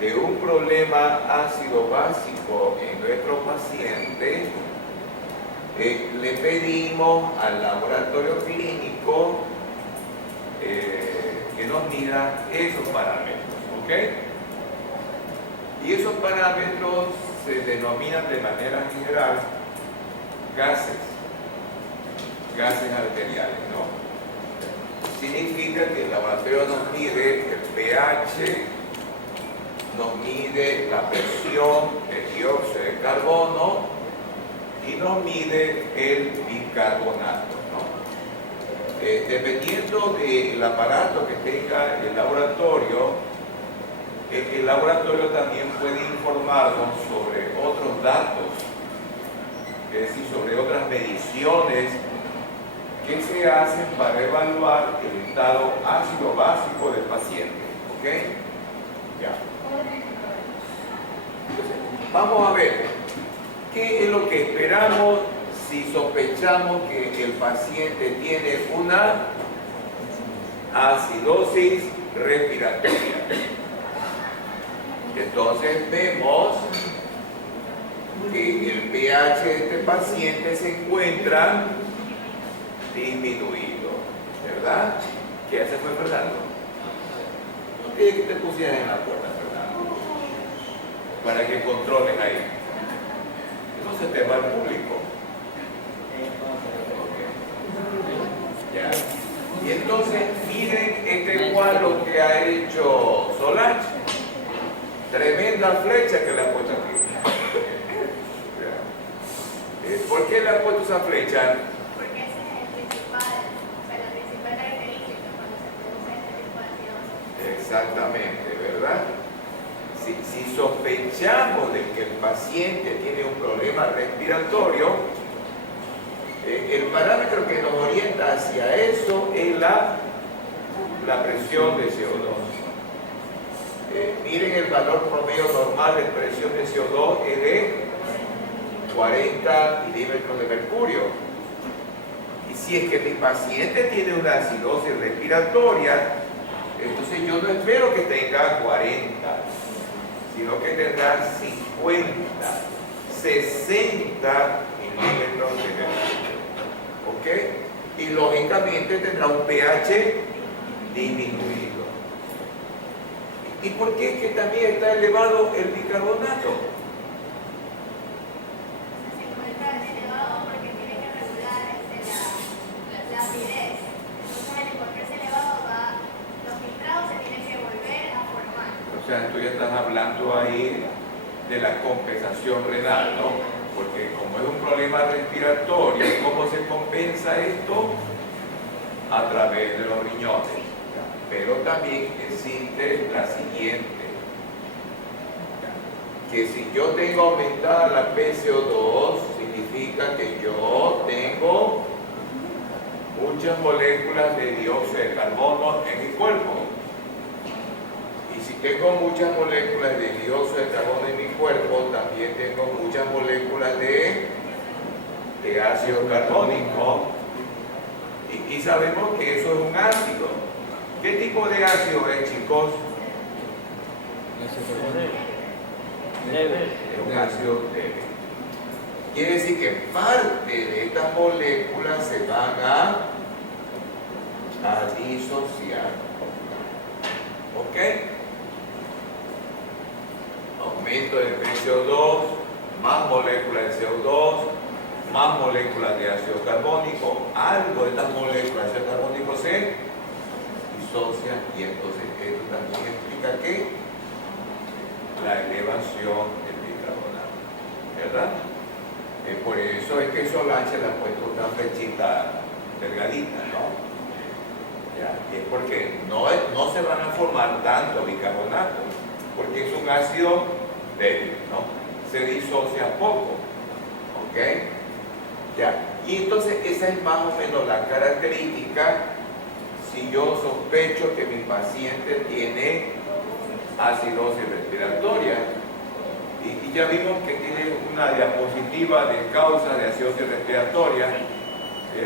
de un problema ácido básico en nuestro paciente, le pedimos al laboratorio clínico que nos mida esos parámetros, ¿ok? Y esos parámetros se denominan de manera general gases arteriales, ¿no? Significa que el laboratorio nos mide el pH, nos mide la presión, el dióxido de carbono y nos mide el bicarbonato, ¿no? Dependiendo del aparato que tenga el laboratorio también puede informarnos sobre otros datos, es decir, sobre otras mediciones que se hacen para evaluar el estado ácido básico del paciente, ¿ok? Ya. Entonces, vamos a ver qué es lo que esperamos si sospechamos que el paciente tiene una acidosis respiratoria. Entonces vemos que el pH de este paciente se encuentra disminuido, ¿verdad? ¿Qué hace fue Fernando? No quiere que te pusieras en la puerta, Fernando, para que controlen ahí. No se te va al público. Okay. Ya. Y entonces miren este cuadro que ha hecho Solange. Tremenda flecha que le ha puesto aquí. ¿Por qué le ha puesto esa flecha? Porque ese es el principal, o sea, la principal característica cuando se produce este tipo de acidosis. Exactamente, ¿verdad? Si sospechamos de que el paciente tiene un problema respiratorio, el parámetro que nos orienta hacia eso es la presión de CO2. Miren el valor promedio normal de presión de CO2 es de 40 milímetros de mercurio. Y si es que mi paciente tiene una acidosis respiratoria, entonces yo no espero que tenga 40, sino que tendrá 50, 60 milímetros de mercurio. ¿Ok? Y lógicamente tendrá un pH disminuido. ¿Y por qué es que también está elevado el bicarbonato? Se encuentra elevado porque tiene que regular la acidez. Entonces, al encontrarse elevado, los filtrados se tienen que volver a formar. O sea, tú ya estás hablando ahí de la compensación renal, ¿no? Porque como es un problema respiratorio, ¿cómo se compensa esto? A través de los riñones. Pero también existe la siguiente, que si yo tengo aumentada la PCO2, significa que yo tengo muchas moléculas de dióxido de carbono en mi cuerpo. Y si tengo muchas moléculas de dióxido de carbono en mi cuerpo, también tengo muchas moléculas de ácido carbónico. Y sabemos que eso es un ácido. ¿Qué tipo de ácido es, chicos? Es un ácido leve. Quiere decir que parte de estas moléculas se van a disociar. ¿Ok? Aumento del PCO2, más moléculas de CO2, más moléculas de ácido carbónico. Algo de estas moléculas de ácido carbónico se disocia, y entonces esto también explica que la elevación del bicarbonato, ¿verdad? Por eso es que Solange le ha puesto una flechita delgadita, ¿no? Ya, y es porque no se van a formar tanto bicarbonato, porque es un ácido débil, ¿no? Se disocia poco, ¿ok? Ya, y entonces esa es más o menos la característica si yo sospecho que mi paciente tiene acidosis respiratoria. Y ya vimos que tiene una diapositiva de causas de acidosis respiratoria.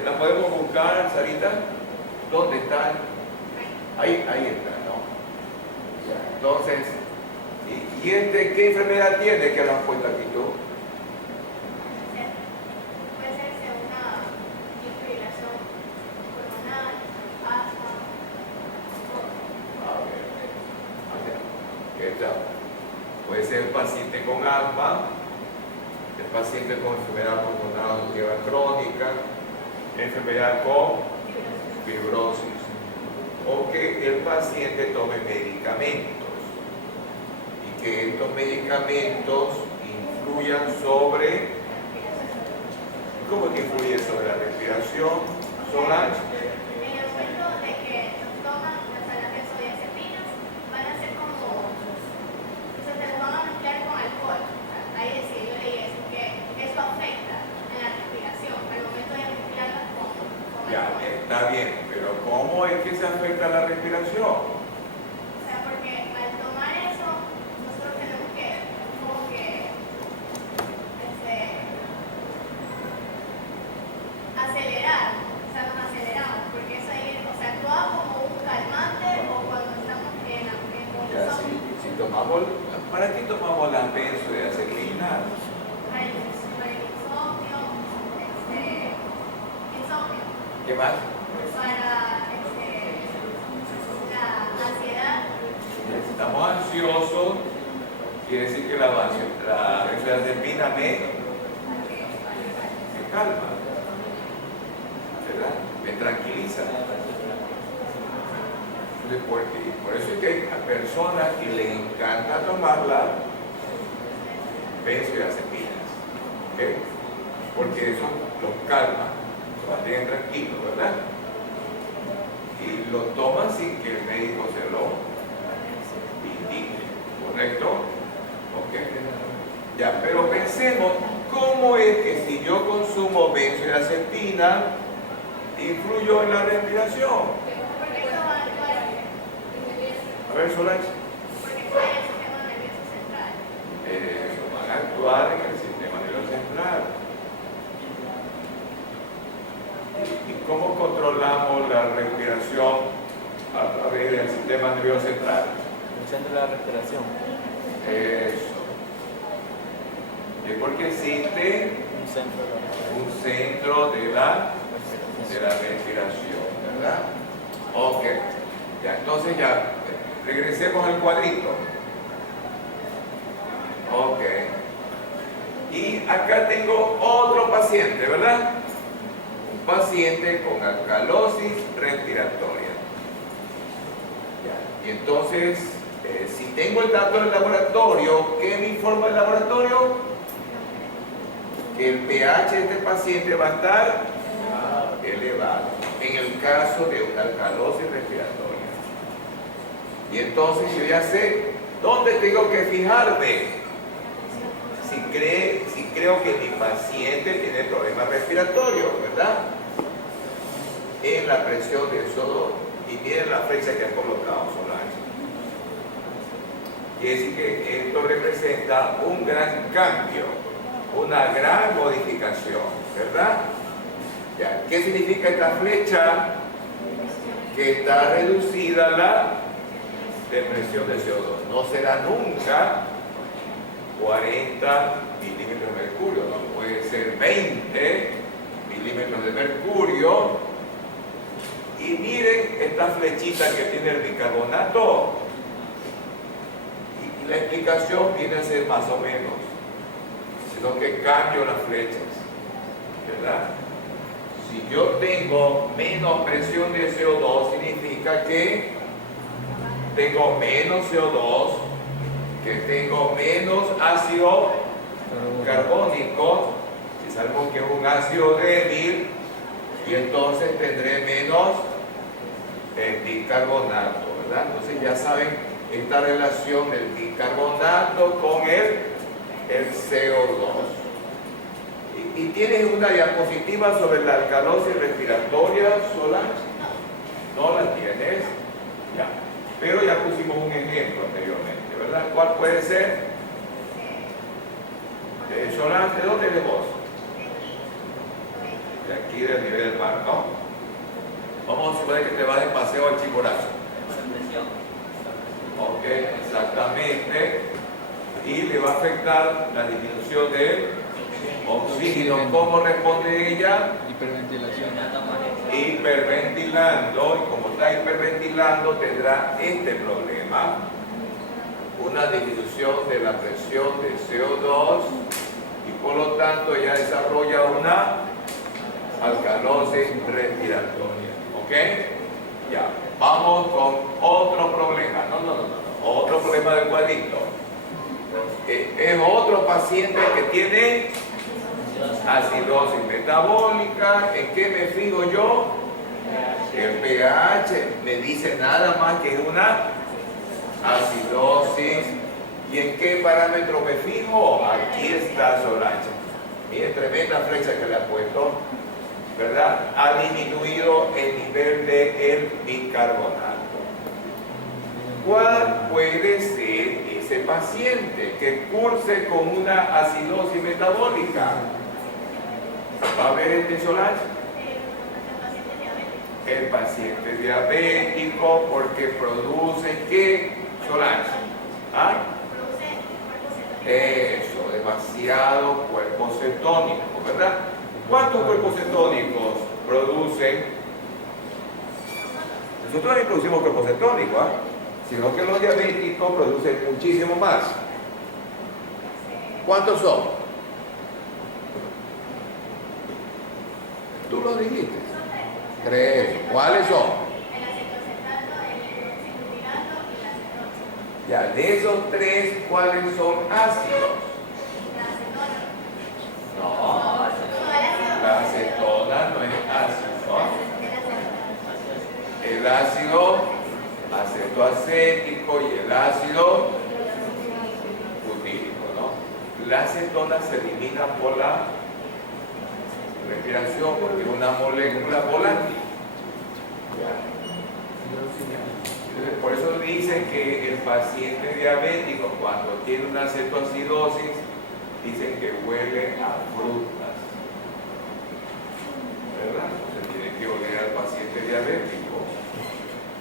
¿La podemos buscar, Sarita? ¿Dónde están? Ahí está, ¿no? Ya, entonces, ¿Y este qué enfermedad tiene que lo han puesto aquí tú? Puede ser una fibrilación pulmonar, asma, ¿Qué tal? Puede ser el paciente con asma, el paciente con enfermedad pulmonar obstructiva crónica, enfermedad con fibrosis, o que el paciente tome medicamentos y que estos medicamentos influyan sobre, ¿cómo que influye sobre la respiración? Solange. en el momento de que toman las benzodiazepinas, van a ser como, o sea, se lo van a mezclar con alcohol. O sea, ahí decía, yo leí eso, que eso afecta en la respiración al momento de mezclarlas con Ya, alcohol. está bien, pero ¿cómo es que se afecta la respiración? O sea, porque al tomar eso, nosotros tenemos que, como que, acelerar, o sea, nos aceleramos, porque eso ahí, o sea, actúa como un calmante o cuando estamos en Ya, si tomamos, ¿para qué tomamos las benzodiazepinas? para el insomnio, insomnio, ¿Qué más? para la ansiedad, Si estamos ansiosos, quiere decir que la benzodiazepina me calma, ¿verdad? Me tranquiliza. Entonces, por eso es que hay personas que les encanta tomar las benzodiazepinas, ¿ok? Porque eso los calma, los mantiene tranquilos, ¿verdad? Y lo toman sin que el médico se lo indique, ¿correcto? ¿Ok? Ya, pero pensemos, ¿cómo es que si yo consumo benzodiazepina influyo en la respiración? porque eso va a actuar, A ver, Solange. porque está en el sistema nervioso central. Eso, van a actuar en el sistema nervioso central. ¿Y cómo controlamos la respiración a través del sistema nervioso central? El centro de la respiración. Eso. Es porque existe Un centro de la respiración. un centro de la respiración, ¿verdad? Ok. Ya, entonces ya, regresemos al cuadrito. Ok. Y acá tengo otro paciente, ¿verdad? Un paciente con alcalosis respiratoria. Ya. Y entonces, si tengo el dato del laboratorio, ¿qué me informa el laboratorio? Que el pH de este paciente va a estar elevado en el caso de una alcalosis respiratoria. Y entonces yo ya sé dónde tengo que fijarme si creo que mi paciente tiene problemas respiratorios, ¿verdad? En la presión del CO2. Y miren la flecha que han colocado, Solange. Quiere decir que esto representa un gran cambio, una gran modificación, ¿verdad? Ya, ¿qué significa esta flecha? Que está reducida la depresión de CO2. No será nunca 40 milímetros de mercurio, no puede ser 20 milímetros de mercurio. Y miren esta flechita que tiene el bicarbonato. Y la explicación viene a ser más o menos, sino que cambio las flechas, ¿verdad? Si yo tengo menos presión de CO2, significa que tengo menos CO2, que tengo menos ácido carbónico, si sabemos que es un ácido débil, y entonces tendré menos bicarbonato, ¿verdad? Entonces ya saben esta relación del bicarbonato con el CO2. ¿Y tienes una diapositiva sobre la alcalosis respiratoria, Solange? ¿No la tienes? Ya. Pero ya pusimos un ejemplo anteriormente, ¿verdad? ¿Cuál puede ser? Solange, ¿de dónde eres vos? De aquí, del nivel del mar, ¿no? Vamos a suponer que te vas de paseo al Chimborazo. Ok, exactamente. Y le va a afectar la disminución del oxígeno. ¿Cómo responde ella? Hiperventilación. Hiperventilando. Y como está hiperventilando, tendrá este problema. Una disminución de la presión de CO2 y por lo tanto ella desarrolla una alcalosis respiratoria. ¿Ok? Ya. Vamos con otro problema. No. Otro problema del cuadrito. Es otro paciente que tiene acidosis metabólica. ¿En qué me fijo yo? El pH me dice nada más que una acidosis. ¿Y en qué parámetro me fijo? Aquí está Solange. Miren, tremenda flecha que le ha puesto, ¿verdad? Ha disminuido el nivel del bicarbonato. ¿Cuál puede ser ese paciente que curse con una acidosis metabólica? ¿Va a ver este Solange? El paciente diabético, porque produce ¿qué? Solange. ¿Ah? Eso, demasiado cuerpo cetónico, ¿verdad? ¿Cuántos cuerpos cetónicos producen? Nosotros también producimos cuerpos cetónicos, ¿ah? Sino que los diabéticos producen muchísimo más. ¿Cuántos son? Tú lo dijiste. 3. ¿Cuáles son? El acetocetato, el oxidurinato y la cetosis. Ya, de esos 3, ¿cuáles son ácidos? La acetona. No, la acetona no es ácido. El ácido acetoacético y el ácido butírico, ¿no? La acetona se elimina por la respiración porque es una molécula volátil. Por eso dicen que el paciente diabético, cuando tiene una cetoacidosis, dicen que huele a frutas, ¿verdad? Entonces tiene que oler al paciente diabético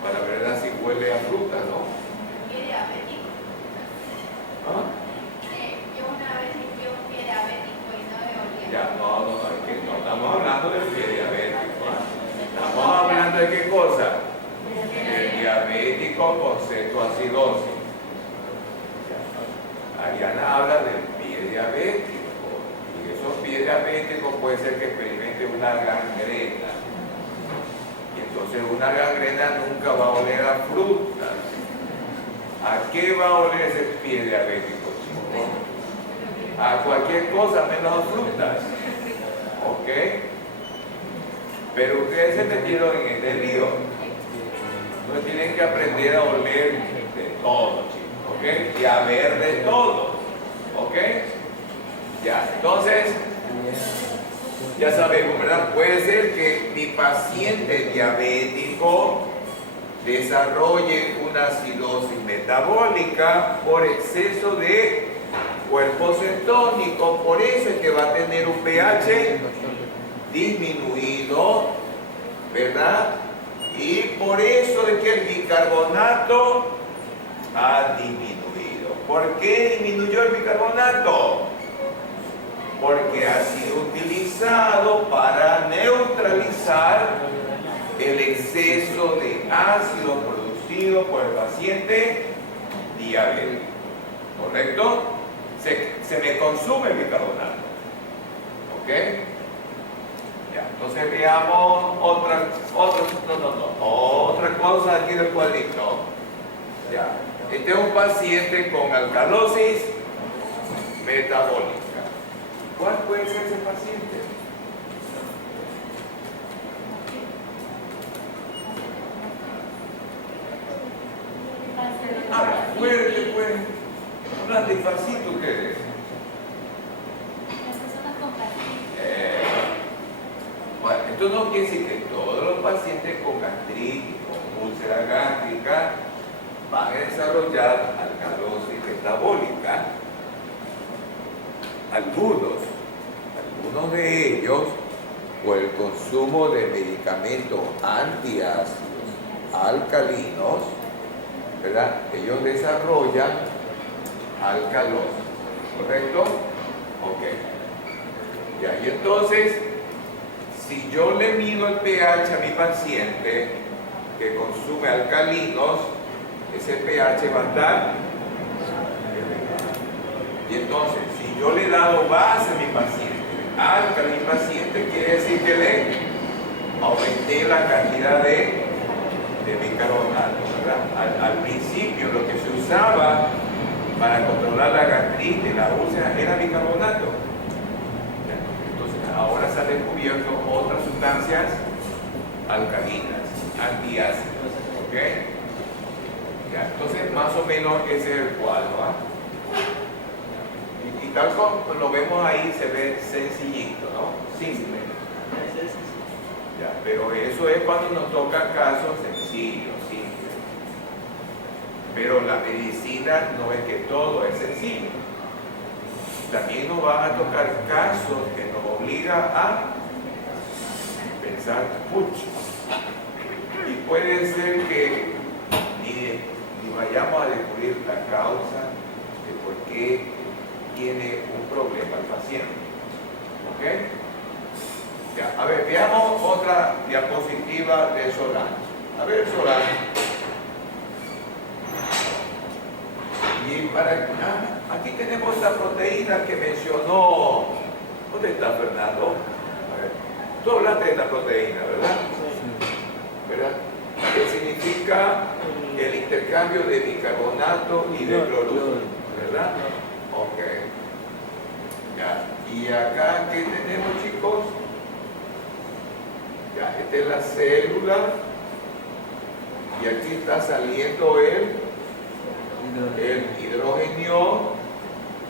para ver si huele a fruta, ¿no? Pie diabético. ¿Ah? Yo una vez limpié un pie diabético y no me olía. Ya, no, es que no estamos hablando del pie diabético, ¿ah? Estamos hablando de qué cosa? El diabético con cetoacidosis. Ariana habla del pie diabético y esos pies diabéticos puede ser que experimente una gangrena y entonces una gangrena nunca va a oler a frutas. ¿A qué va a oler ese pie diabético, chicos? A cualquier cosa menos a frutas. ¿Ok? Pero ustedes se metieron en este lío. Entonces tienen que aprender a oler de todo, chicos, ¿ok? Y a ver de todo, ¿ok? Ya, entonces, ya sabemos, ¿verdad? Puede ser que mi paciente diabético desarrolle una acidosis metabólica por exceso de cuerpo cetónico, por eso es que va a tener un pH disminuido, ¿verdad? Y por eso es que el bicarbonato ha disminuido. ¿Por qué disminuyó el bicarbonato? Porque ha sido utilizado para neutralizar el exceso de ácido producido por el paciente diabético. ¿Correcto? Se me consume el bicarbonato. ¿Ok? Ya, entonces veamos otra cosa aquí del cuadrito. Ya, este es un paciente con alcalosis metabólica. ¿Cuál puede ser ese paciente? Habla fuerte, pues. Hablan despacito ustedes. Las personas con gastritis. Bueno, esto no quiere decir que todos los pacientes con gastritis, con úlcera gástrica, van a desarrollar alcalosis metabólica. Algunos de ellos, por el consumo de medicamentos antiácidos alcalinos, ¿verdad? Ellos desarrollan alcalosis, ¿correcto? Ok. Ya, y entonces, si yo le mido el pH a mi paciente que consume alcalinos, ese pH va a estar elevado. Y entonces, si yo le he dado base a mi paciente, alcalino a mi paciente, quiere decir que le aumenté la cantidad de bicarbonato, ¿verdad? Al principio lo que se usaba para controlar la gastritis, la úlcera, era bicarbonato. Entonces ahora se han descubierto otras sustancias alcalinas, antiácidos, ¿ok? Ya, entonces más o menos ese es el cuadro, ¿ah? Y tal como lo vemos ahí se ve sencillito, ¿no? Simple. Ya, pero eso es cuando nos toca casos sencillos, simples. Pero la medicina no es que todo es sencillo. También nos van a tocar casos que nos obligan a pensar mucho. Y puede ser que ni vayamos a descubrir la causa de por qué tiene un problema el paciente. ¿Ok? Ya, a ver, veamos otra diapositiva de Solange. A ver, Solange. Y aquí tenemos la proteína que mencionó. ¿Dónde está Fernando? A ver, tú hablaste de la proteína, ¿verdad? ¿Verdad? Que significa el intercambio de bicarbonato y de cloruro, ¿verdad? Ok. Ya. Y acá, ¿qué tenemos, chicos? Ya, esta es la célula y aquí está saliendo el hidrógeno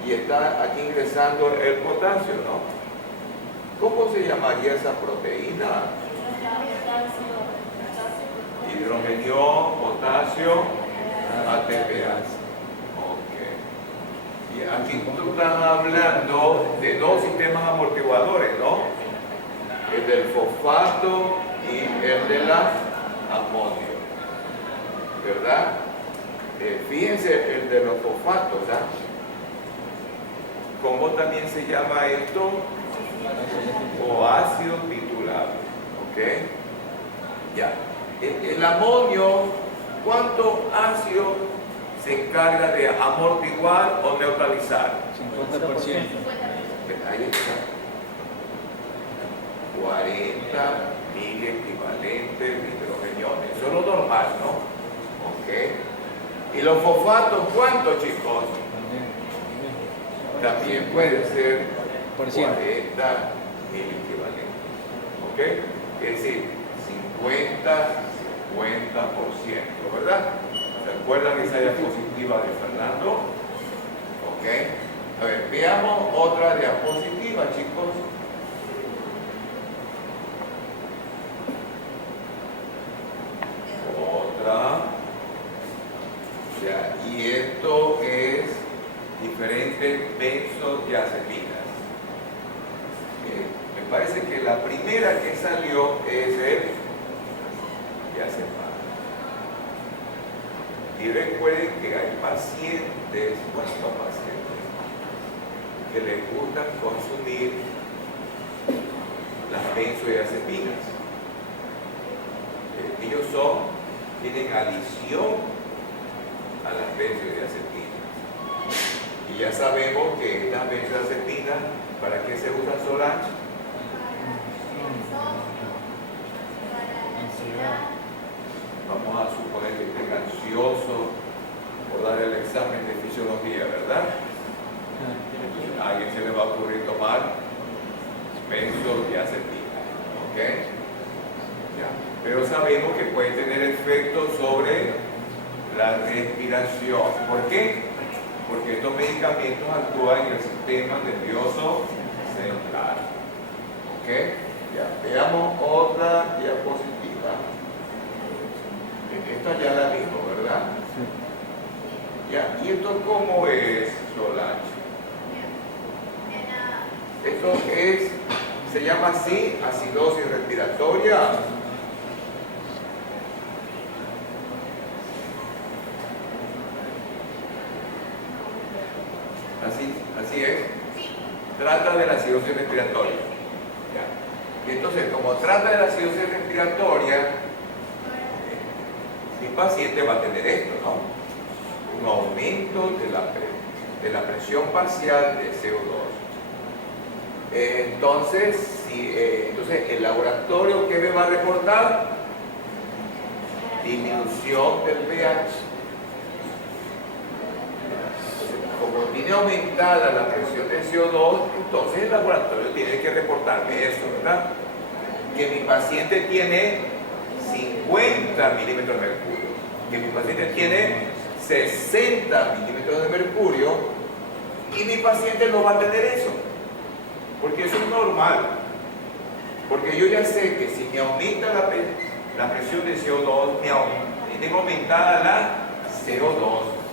y está aquí ingresando el potasio, ¿no? ¿Cómo se llamaría esa proteína? Hidrógeno, potasio, ATPase. Ok. Y aquí tú estás hablando de dos sistemas amortiguadores, ¿no? El del fosfato y el de la amonio, ¿verdad? Fíjense el de los fosfatos, ¿ah? ¿Cómo también se llama esto? O ácido titulable, ¿ok? Ya. El amonio, ¿cuánto ácido se encarga de amortiguar o neutralizar? 50%. Ahí está. 40 mil equivalentes de hidrógeno. Eso es lo normal, ¿no? Ok. ¿Y los fosfatos cuántos, chicos? También puede ser 40 mil equivalentes. ¿Ok? Es decir, 50%, ¿verdad? ¿Recuerdan esa diapositiva de Fernando? ¿Ok? A ver, veamos otra diapositiva, chicos. Ya, y esto es diferentes benzodiazepinas. Me parece que la primera que salió es el diazepam. Y recuerden que hay pacientes, ¿cuántos pacientes? Que les gustan consumir las benzodiazepinas. Ellos tienen adicción a las benzodiazepinas. Y ya sabemos que estas benzodiazepinas, ¿para qué se usan, Solange? Vamos a suponer que estén ansiosos por dar el examen de fisiología, ¿verdad? Entonces a alguien se le va a ocurrir tomar benzodiazepinas, ¿ok? Ya. Pero sabemos que puede tener efectos sobre la respiración. ¿Por qué? Porque estos medicamentos actúan en el sistema nervioso central. ¿Ok? Ya, veamos otra diapositiva. Esta ya la vimos, ¿verdad? Ya, ¿y esto cómo es, Solange? Esto es, se llama así, acidosis respiratoria. Así es. Sí. Trata de la acidosis respiratoria. ¿Ya? Y entonces, como trata de la acidosis respiratoria, mi paciente va a tener esto, ¿no? Un aumento de la presión parcial de CO2. Entonces, entonces, el laboratorio, ¿qué me va a reportar? Disminución del pH. Como tiene aumentada la presión de CO2, entonces el laboratorio tiene que reportarme eso, ¿verdad? Que mi paciente tiene 50 milímetros de mercurio, que mi paciente tiene 60 milímetros de mercurio, y mi paciente no va a tener eso, porque eso es normal. Porque yo ya sé que si me aumenta la presión de CO2, y tengo aumentada la CO2.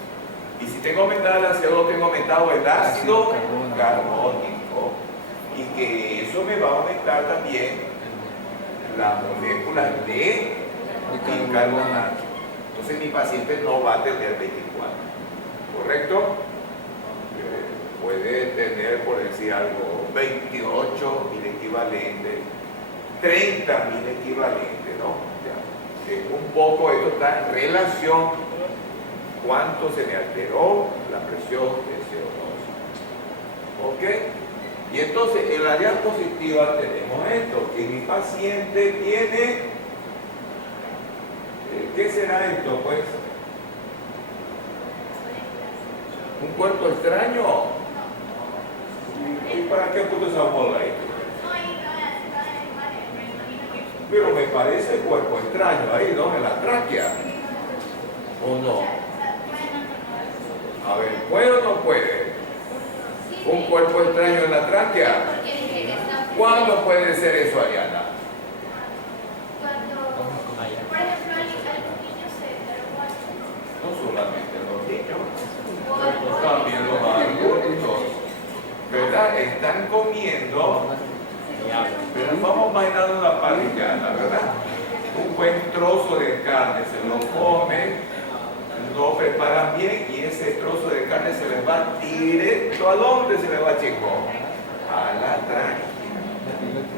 Y si tengo aumentada la CO2, tengo aumentado el ácido carbónico. Y que eso me va a aumentar también las moléculas de bicarbonato. Entonces mi paciente no va a tener 24. ¿Correcto? Puede tener, por decir algo, 28 mil equivalentes, 30 mil equivalentes, ¿no? Ya. Un poco esto está en relación cuánto se me alteró la presión de CO2. ¿Ok? Y entonces en la diapositiva tenemos esto, que mi paciente tiene, ¿qué será esto? Pues, ¿un cuerpo extraño? ¿Y para qué puso esa bola ahí? Pero me parece el cuerpo extraño ahí, ¿no? En la tráquea. ¿O no? A ver, ¿puede o no puede? ¿Un cuerpo extraño en la tráquea? ¿Cuándo puede ser eso, Ariana? Por ejemplo, algún niño se derrama. No solamente los niños, también los adultos, ¿verdad? Están comiendo, pero vamos imaginando una parrillada, ¿verdad? Un buen trozo de carne, se lo comen, lo preparan bien y ese trozo de carne se les va directo. ¿A dónde se les va, chico? A la tráquea.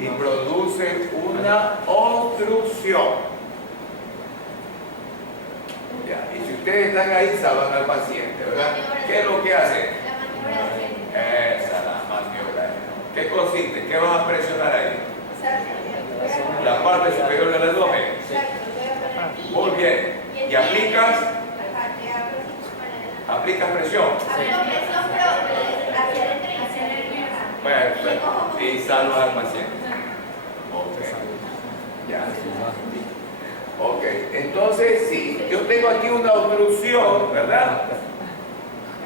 Y produce una obstrucción. Ya, y si ustedes están ahí, salvan al paciente, ¿verdad? ¿Qué es lo que hacen? Esa es la maniobra. ¿Qué consiste? ¿Qué van a presionar ahí? La parte superior del abdomen. Muy bien. ¿Y aplicas? ¿Aplicas presión? Perfecto. Y salvas al paciente. Ok. Ya. Ok. Entonces, sí, yo tengo aquí una obstrucción, ¿verdad?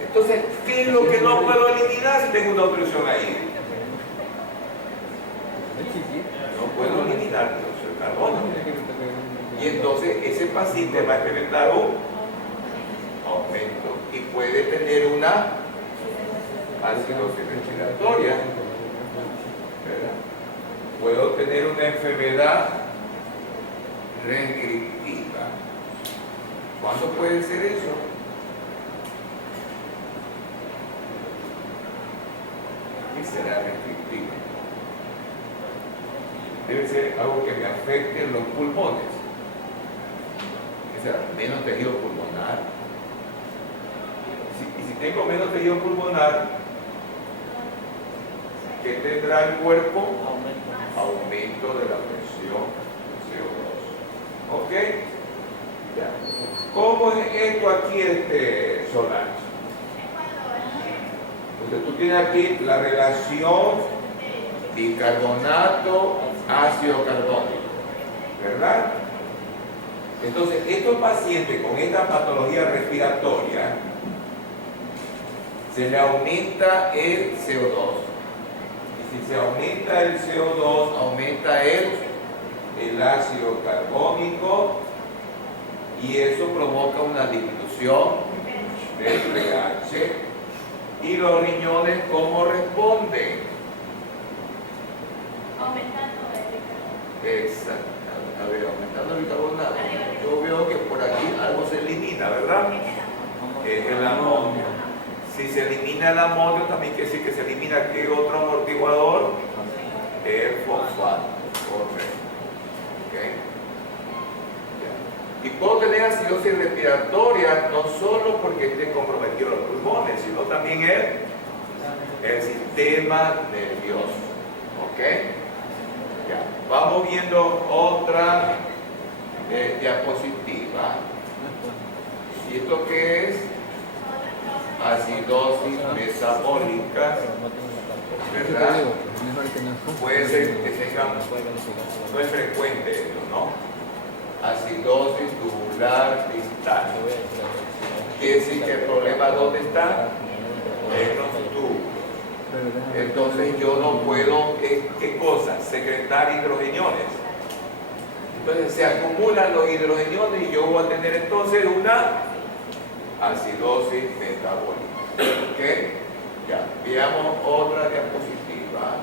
Entonces, ¿qué es lo que no puedo eliminar si tengo una obstrucción ahí? No puedo eliminar el dióxido de carbono. Y entonces ese paciente va a experimentar un aumento y puede tener una acidosis respiratoria, ¿verdad? Puedo tener una enfermedad restrictiva. ¿Cuándo puede ser eso? ¿Qué será restrictiva? Debe ser algo que me afecte en los pulmones. ¿Qué será? Menos tejido pulmonar. Y si tengo menos tejido pulmonar, ¿qué tendrá el cuerpo? Aumento de la presión de CO2. ¿Ok? Ya. ¿Cómo es esto aquí, Solange? Entonces tú tienes aquí la relación bicarbonato, ácido carbónico, ¿verdad? Entonces, estos pacientes con esta patología respiratoria se le aumenta el CO2. Y si se aumenta el CO2, aumenta el ácido carbónico y eso provoca una disminución del pH. ¿Y los riñones cómo responden? Aumentando el bicarbonato. Exacto. A ver, aumentando el bicarbonato. Yo veo que por aquí algo se elimina, ¿verdad? Es el amonio. Si se elimina el amonio, también quiere decir que se elimina ¿qué otro amortiguador? El fosfato. Correcto. ¿Ok? Ya. Y puedo tener acidosis respiratoria no solo porque esté comprometido los pulmones, sino también el sistema nervioso. ¿Ok? Ya. Vamos viendo otra diapositiva. ¿Y esto qué es? Acidosis metabólica, ¿verdad? Puede ser que tengan, no es frecuente esto, ¿no? Acidosis tubular distal. Quiere decir que el problema ¿dónde está? En los tubos. Entonces yo no puedo, ¿qué cosa? Secretar hidrogeniones. Entonces se acumulan los hidrogeniones y yo voy a tener entonces una acidosis metabólica. ¿Ok? Ya, veamos otra diapositiva.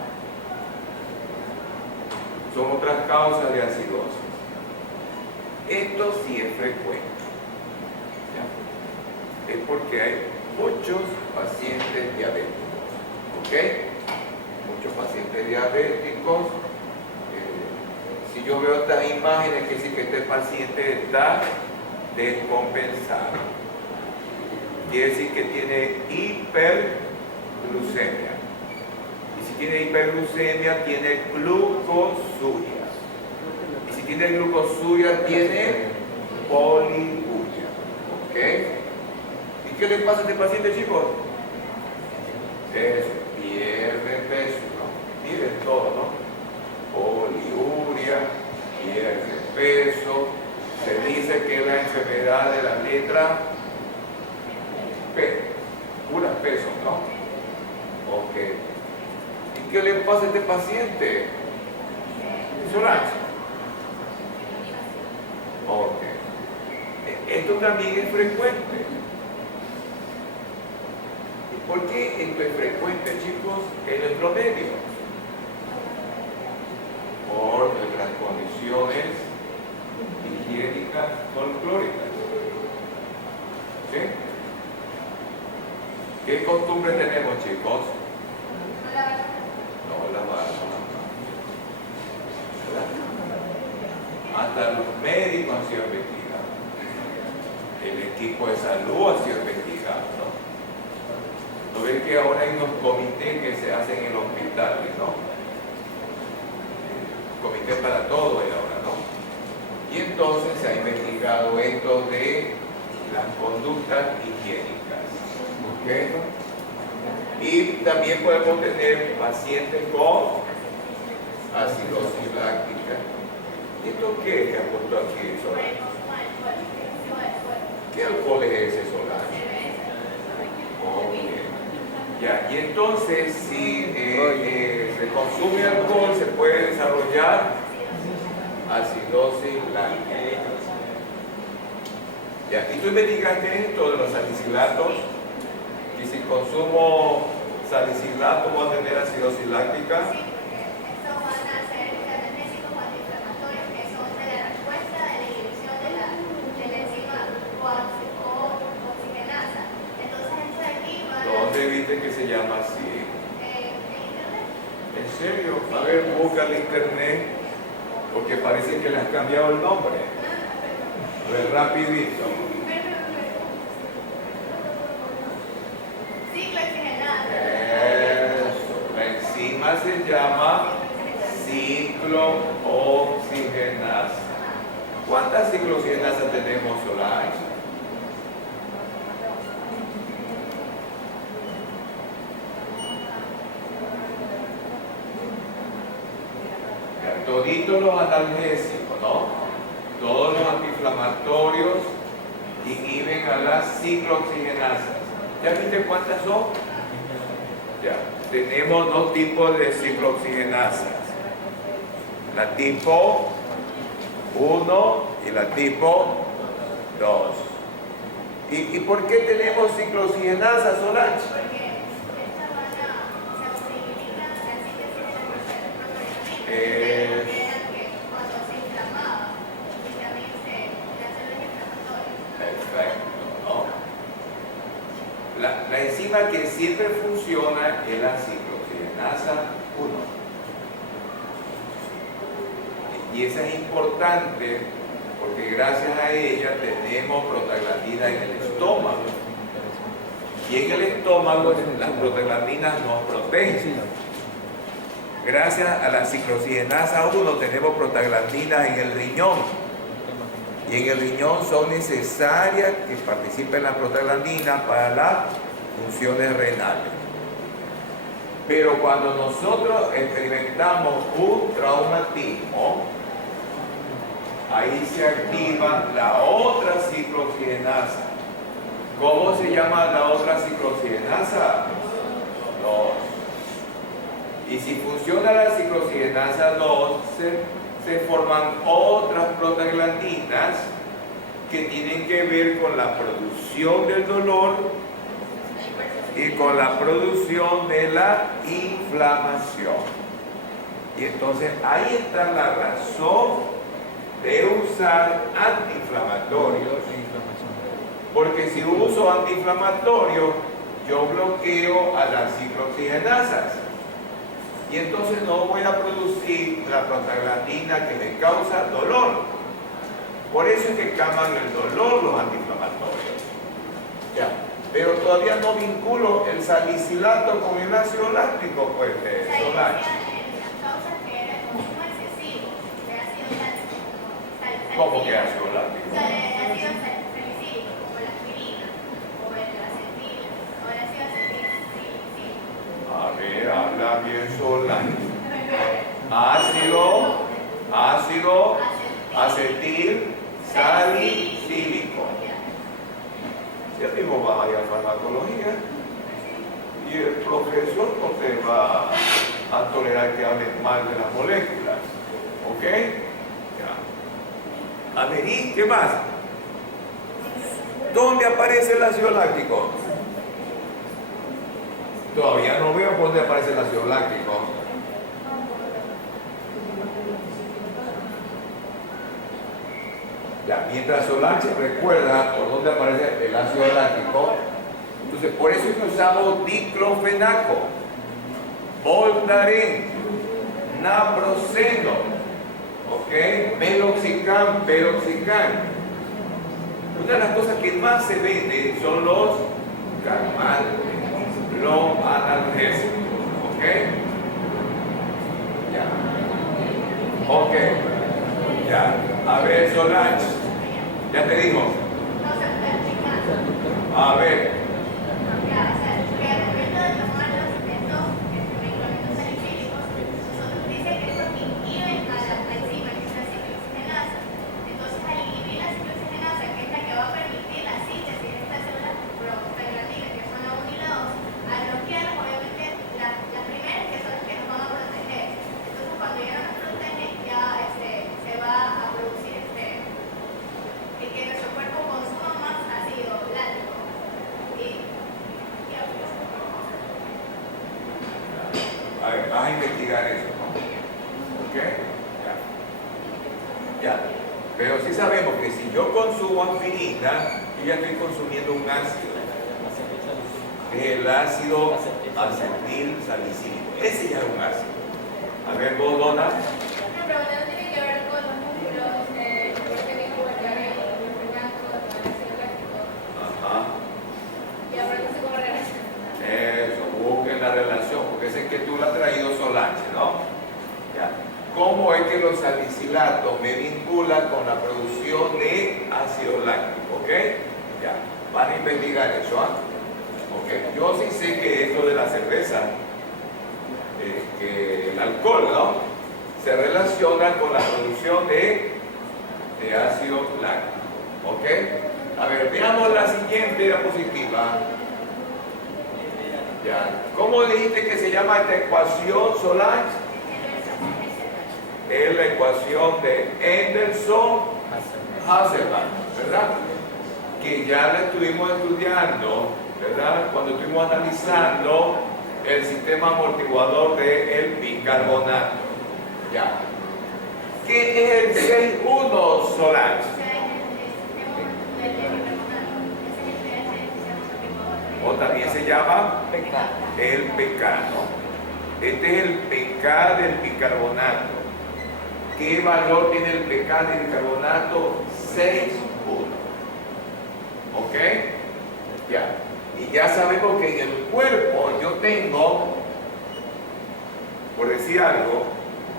Son otras causas de acidosis. Esto sí es frecuente. ¿Ya? Es porque hay muchos pacientes diabéticos. ¿Ok? Muchos pacientes diabéticos. Si yo veo estas imágenes, quiere decir que este paciente está descompensado. Quiere decir que tiene hiperglucemia. Y si tiene hiperglucemia, tiene glucosuria. Y si tiene glucosuria, tiene poliuria. ¿Ok? ¿Y qué le pasa a este paciente, chicos? Pierde peso, ¿no? Pierde todo, ¿no? Poliuria, pierde peso. Se dice que es la enfermedad de la letra P, puras pesos, ¿no? Ok. ¿Y qué le pasa a este paciente? Solange. Ok. Esto también es frecuente. ¿Y por qué esto es frecuente, chicos, en nuestro medio? Por nuestras condiciones higiénicas folclóricas. ¿Sí? ¿Qué costumbre tenemos, chicos? No lavar las manos. Hasta los médicos han sido investigados. El equipo de salud ha sido investigado, ¿no? ¿No ven que ahora hay unos comités que se hacen en los hospitales, ¿no? Comité para todo y ahora, ¿no? Y entonces se ha investigado esto de las conductas higiénicas. ¿Ok? Y también podemos tener pacientes con acidosis láctica. ¿Y esto qué es que ha puesto aquí, Solange? ¿Qué alcohol es ese, Solange? Ya, y entonces si se consume alcohol se puede desarrollar acidosis láctica. Ya, y tú investigaste esto de los salicilatos, y si consumo salicilato voy a tener acidosis láctica. Sí, porque estos van a ser anestésicos antiinflamatorios que son de la respuesta de la inhibición de la enzima oxigenasa. Entonces, esto de aquí va a... ¿Dónde viste que se llama así? En internet. ¿En serio? A ver, busca en internet, porque parece que le has cambiado el nombre. A ver, rapidito. Ciclooxigenasa. Eso. La enzima se llama ciclooxigenasa. ¿Cuántas ciclooxigenasas tenemos, Solange? Toditos los analgésicos, ¿no? Todos los antiinflamatorios inhiben a las ciclooxigenasas. ¿Ya viste cuántas son? Ya. Tenemos dos tipos de ciclooxigenasas. La tipo 1 y la tipo 2. ¿Y por qué tenemos ciclooxigenasas, Solange? Porque estas van a se optimiza la síntesis de los que cuando se inflamaba y también se las células inflamatorias. Perfecto, ¿no? La enzima enzima que siempre funciona es la ciclooxigenasa 1. Y esa es importante porque gracias a ella tenemos prostaglandina en el estómago. Y en el estómago las prostaglandinas nos protegen. Gracias a la ciclooxigenasa 1 tenemos prostaglandinas en el riñón. Y en el riñón son necesarias que participen las prostaglandinas para las funciones renales. Pero cuando nosotros experimentamos un traumatismo, ahí se activa la otra ciclooxigenasa. ¿Cómo se llama la otra ciclooxigenasa? 2. Y si funciona la ciclooxigenasa 2, se forman otras prostaglandinas que tienen que ver con la producción del dolor y con la producción de la inflamación. Y entonces ahí está la razón de usar antiinflamatorios. Porque si uso antiinflamatorio, yo bloqueo a las ciclooxigenasas. Y entonces no voy a producir la prostaglandina que me causa dolor. Por eso es que calman el dolor los antiinflamatorios. Ya. Pero todavía no vinculo el salicilato con el ácido láctico, pues, Solange. ¿Cómo que ácido láctico? O sea, el ácido salicílico, como la aspirina, o el acetil, o el ácido acetil. A ver, habla bien Solange. Ácido acetil salicílico. Ya mismo vas a ir a farmacología y el profesor no te va a tolerar que hables mal de las moléculas. ¿Ok? Ya. A ver, ¿y qué más? ¿Dónde aparece el ácido láctico? Todavía no veo por dónde aparece el ácido láctico. Ya, mientras Solange recuerda por dónde aparece el ácido láctico, entonces por eso es que usamos diclofenaco, Voltaren, naproxeno, ¿ok? Meloxicam, peroxicam. Una de las cosas que más se vende son los calmantes, los analgésicos, ¿ok? Ya. Ok. Ya. A ver, Solange. Ya te digo. A ver. A ver, vas a investigar eso, ¿no? ¿Ok? Ya. Ya. Pero sí sabemos que si yo consumo aspirina, yo ya estoy consumiendo un ácido. El ácido acetil salicílico. Ese ya es un ácido. A ver, vos, Donna. Una pregunta no tiene que ver con los músculos, porque dijo Voltaren, el ácido láctico. Ajá. Y ahora no sé cómo relacionar. Eso, busquen la relación, porque sé que tú la has traído Solange, ¿no? Ya. ¿Cómo es que los salicilatos me vinculan con la producción de ácido láctico? ¿Ok? Ya. Van a investigar eso, ¿ah? ¿Ok? Yo sí sé que esto de la cerveza, que el alcohol, ¿no? Se relaciona con la producción de ácido láctico. ¿Ok? A ver, veamos la siguiente diapositiva. Ya. ¿Cómo dijiste que se llama esta ecuación, Solange? Es la ecuación de Henderson-Hasselbalch, ¿verdad? Que ya la estuvimos estudiando, ¿verdad? Cuando estuvimos analizando el sistema amortiguador del bicarbonato. Ya. ¿Qué es el 6,1, Solange? o también se llama Pecado. el pecado. Este es el pecado del bicarbonato. ¿Qué valor tiene el pecado del bicarbonato? 6,1. ¿Ok? Ya. Y ya sabemos que en el cuerpo yo tengo, por decir algo,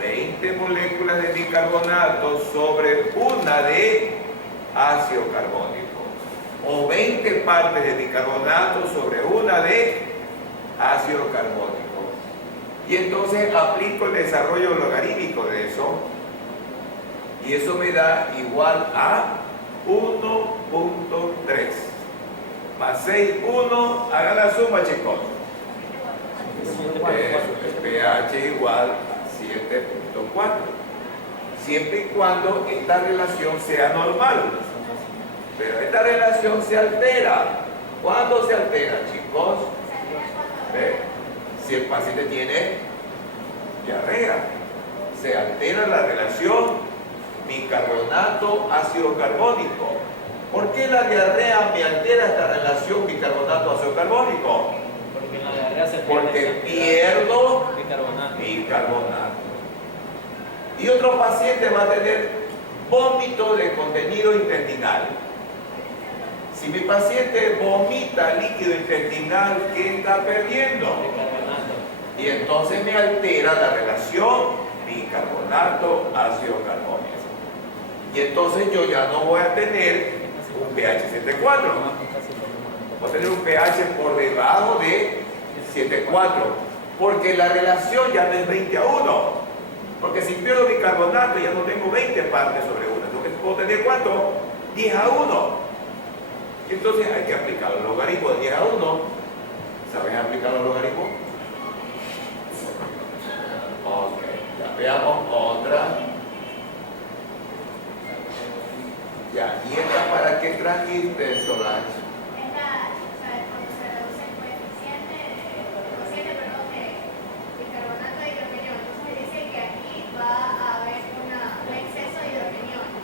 20 moléculas de bicarbonato sobre una de ácido carbónico. O 20 partes de bicarbonato sobre una de ácido carbónico. Y entonces aplico el desarrollo logarítmico de eso. Y eso me da igual a 1.3. Más 6,1. Hagan la suma, chicos. El pH igual a 7.4. Siempre y cuando esta relación sea normal. Pero esta relación se altera. ¿Cuándo se altera, chicos? Si el paciente tiene diarrea, se altera la relación bicarbonato ácido carbónico. ¿Por qué la diarrea me altera esta relación bicarbonato ácido carbónico? Porque en la diarrea se Porque pierdo bicarbonato. bicarbonato. Y otro paciente va a tener vómito de contenido intestinal. Si mi paciente vomita líquido intestinal, ¿qué está perdiendo? Bicarbonato. Y entonces me altera la relación bicarbonato ácido carbónico. Y entonces yo ya no voy a tener un pH 7,4. Voy a tener un pH por debajo de 7,4. Porque la relación ya no es 20:1. Porque si pierdo bicarbonato ya no tengo 20 partes sobre una. Entonces puedo tener ¿cuánto? 10:1. Entonces hay que aplicar los logaritmos de 10:1. ¿Saben aplicar los logaritmos? Ok, ya veamos otra. Ya, ¿y esta para qué trajiste, Solange? Es la, o sea, cuando se reduce el coeficiente, perdón, de bicarbonato de hidrogenio. Entonces dice que aquí va a haber un exceso de hidrogeniones.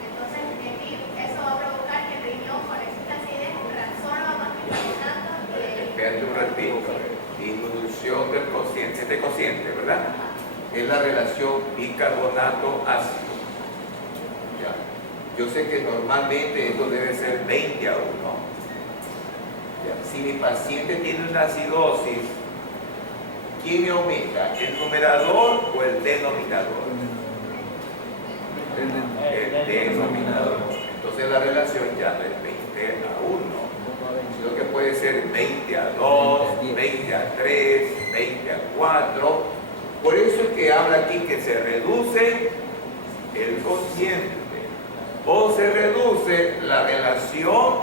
Entonces aquí eso va a provocar que el riñón con esta acidez reabsorba más bicarbonato y Espérate un ratito. Disminución del cociente. Este cociente, ¿verdad? Es la relación bicarbonato ácido. Ya. Yo sé que normalmente esto debe ser 20:1. Si mi paciente tiene una acidosis, ¿quién me aumenta? ¿El numerador o el denominador? El denominador. Entonces la relación ya no es 20:1, sino que puede ser 20:2, 20:3, 20:4. Por eso es que habla aquí que se reduce el cociente. O se reduce la relación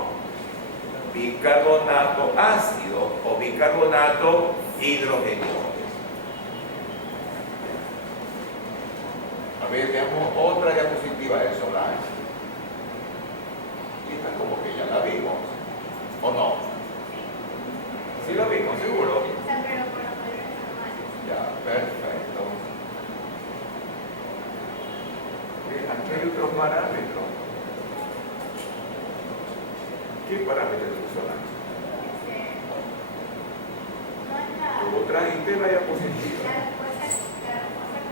bicarbonato ácido o bicarbonato hidrogeniones. A ver, veamos otra diapositiva de Solange. Y esta como que ya la vimos, ¿o no? Sí la vimos, seguro. o sea, pero por los valores normales. Ya, perfecto. Aquí hay otros parámetros. ¿Qué parámetros son? No es la, Tú trajiste la diapositiva. la respuesta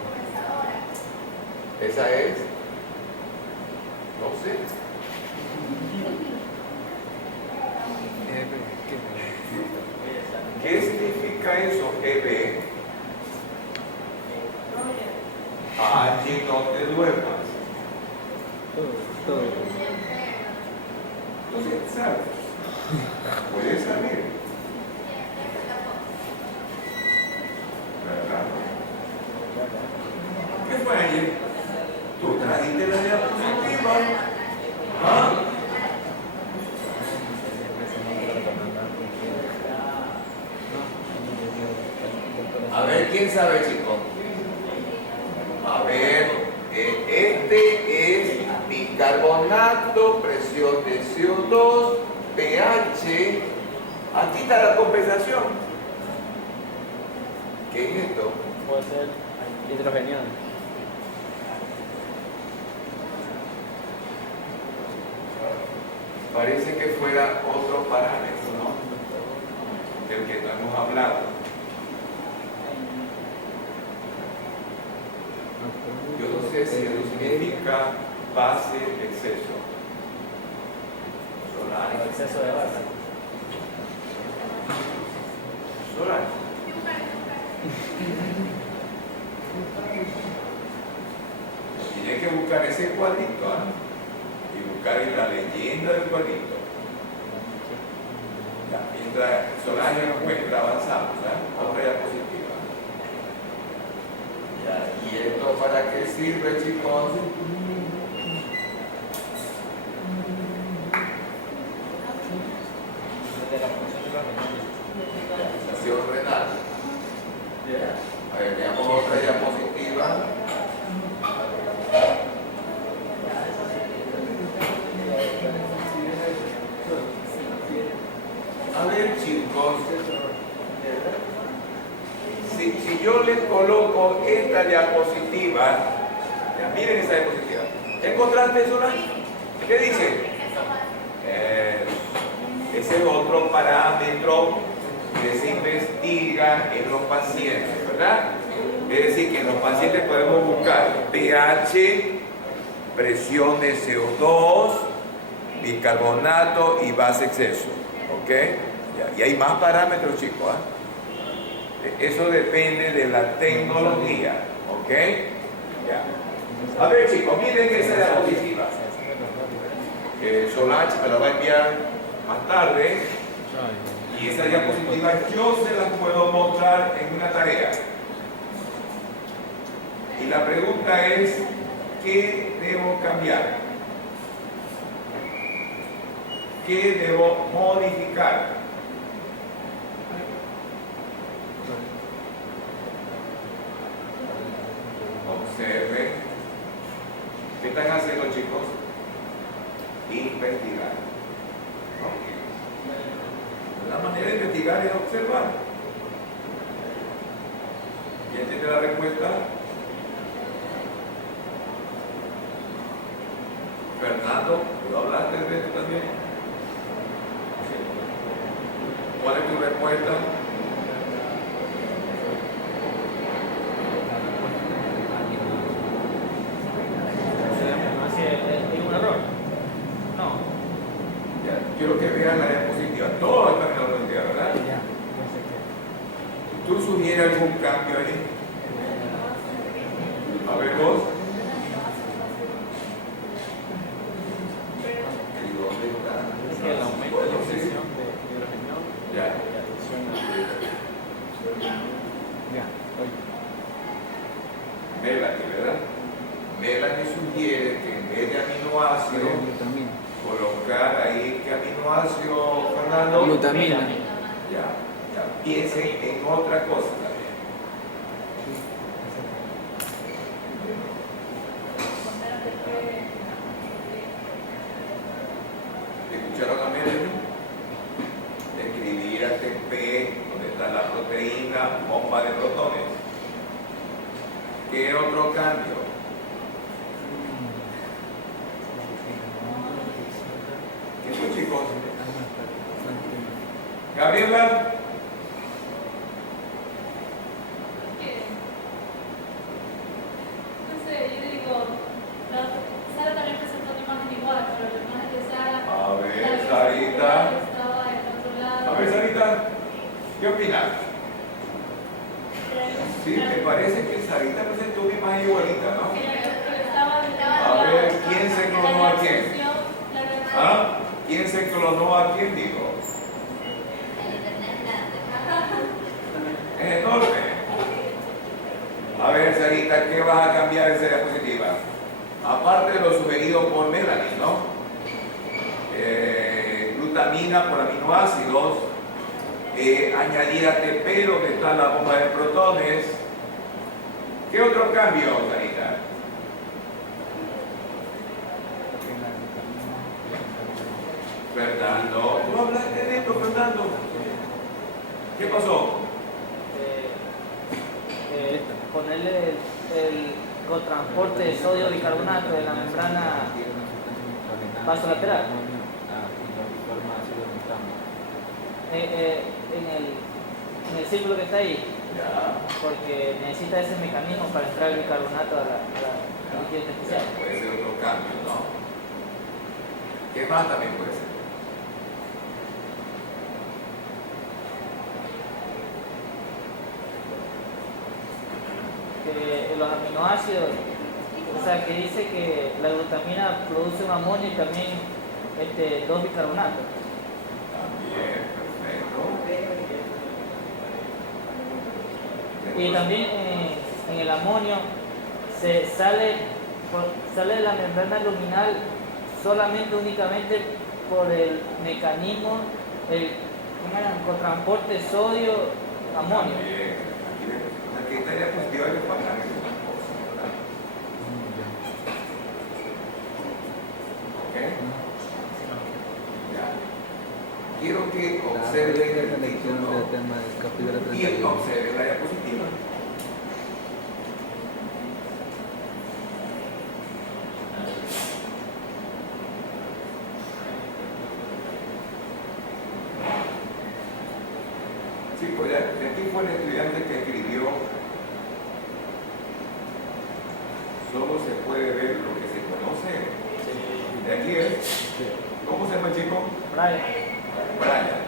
compensadora. Esa es, no sé. ¿Qué significa eso, EB? Allí no te duermas. Entonces, ¿sabes? Puede salir, ¿verdad? ¿Qué fue ayer? Tú trajiste la diapositiva. ¿Ah? A ver, ¿quién sabe, chicos? A ver, este es bicarbonato, presión de CO2, pH. Aquí está la compensación. ¿Qué es esto? Puede ser hidrogenión. Parece que fuera otro parámetro, ¿no? del que no hemos hablado. Yo no sé si eso significa base exceso. Solar. Exceso de base. Solar. Tiene que buscar ese cuadrito, ¿ah? Y buscar en la leyenda del cuadrito. Ya, mientras Solar no encuentra, avanzamos, ¿ah? Otra diapositiva. Ya, ¿y esto para qué sirve, chicos? De la función de los riñones. Función renal. A ver, veamos otra diapositiva. A ver, chicos, si yo les coloco esta diapositiva, ya, miren esa diapositiva. ¿Encontraste eso, Solange? ¿Qué dice? Ese es otro parámetro que se investiga en los pacientes, ¿verdad? Es decir, que en los pacientes podemos buscar pH, presión de CO2, bicarbonato y base exceso. ¿Ok? Ya, y hay más parámetros, chicos. ¿Ah? Eso depende de la tecnología. ¿Ok? Ya. A ver, chicos, miren esa diapositiva. Solange me la va a enviar más tarde. Y esa diapositiva yo se las puedo mostrar en una tarea. Y la pregunta es, ¿qué debo cambiar? ¿Qué debo modificar? Observen. ¿Qué están haciendo, chicos? Investigar. ¿No? La manera de investigar es observar. ¿Quién tiene la respuesta? Fernando, ¿tú hablaste de esto también? ¿Cuál es tu respuesta? ¿Hay un error? No. Ya, quiero que vean la diapositiva. Todo está en la diapositiva, ¿verdad? ¿Tú sugieres algún cambio ahí? A ver vos. ¿Y dónde está? Es que el aumento de la presión de hidrógeno Ya. y adición a... Ya, oye. Melanie, ¿verdad? Melanie sugiere que en vez de aminoácido, colocar ahí, ¿qué aminoácido, Fernando? Glutamina. Ya, ya, piensen en otra cosa también. ¿Escucharon a Melanie? Escribir ATP, donde está la proteína, bomba de protones. ¿Qué otro cambio? ¿Qué fue, chicos? Gabriela. No sé, yo digo, Sara también presentó una imagen igual, pero la imagen de Sara. A ver, Sarita. Estaba en otro lado. A ver, Sarita, ¿qué opinas? Sí, me parece que Sarita presentó una imagen igualita, ¿no? A ver, ¿quién se clonó a quién? ¿Ah? ¿Quién se clonó a quién, digo? Es enorme. A ver, Sarita, ¿qué vas a cambiar en esa diapositiva? Aparte de lo sugerido por Melanie, ¿no? Glutamina por aminoácidos, añadir ATP donde está la bomba de protones. ¿Qué otro cambio, Sarita? Fernando, ¿tú hablaste de esto, Fernando? ¿Qué pasó? Ponerle el cotransporte de sodio bicarbonato de la membrana vasolateral. en el círculo que está ahí, Ya. porque necesita ese mecanismo para entrar el bicarbonato a la líquido artificial. Puede ser otro cambio, ¿no? ¿Qué más también puede ser? Que los aminoácidos, o sea, que dice que la glutamina produce un amonio y también dos bicarbonatos. También, perfecto. Y también en el amonio sale de la membrana luminal solamente únicamente por el mecanismo, ¿cómo era? Cotransporte sodio-amonio. También. Aquí está ya positiva de pagar algunas cosas, ¿verdad? ¿Ok? Ya. Quiero que observen el título y observen la diapositiva. Sí, pues aquí fue el estudiante que escribió. Solo se puede ver lo que se conoce. De aquí es. ¿Cómo se llama el chico? Brian. Brian.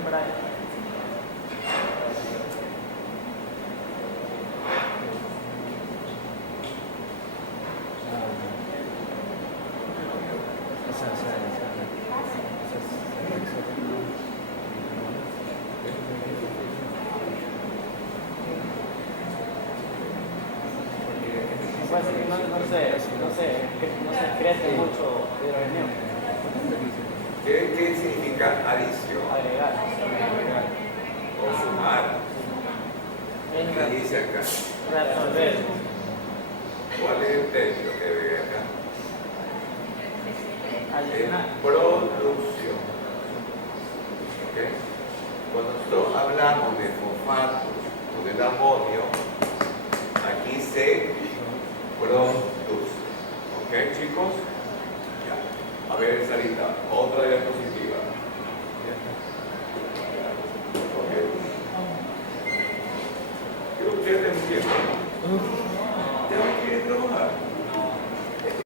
Pues, no se crece mucho hidrogenio. ¿Qué significa adición? Agregar. O sumar. ¿Qué dice acá? Reabsorber. ¿Cuál es el término que ve acá? Adicionar. Producción. ¿Ok? Cuando nosotros hablamos de fosfatos o del amonio, aquí se produce. ¿Ok, chicos? Ya. A ver, Sarita, otra diapositiva.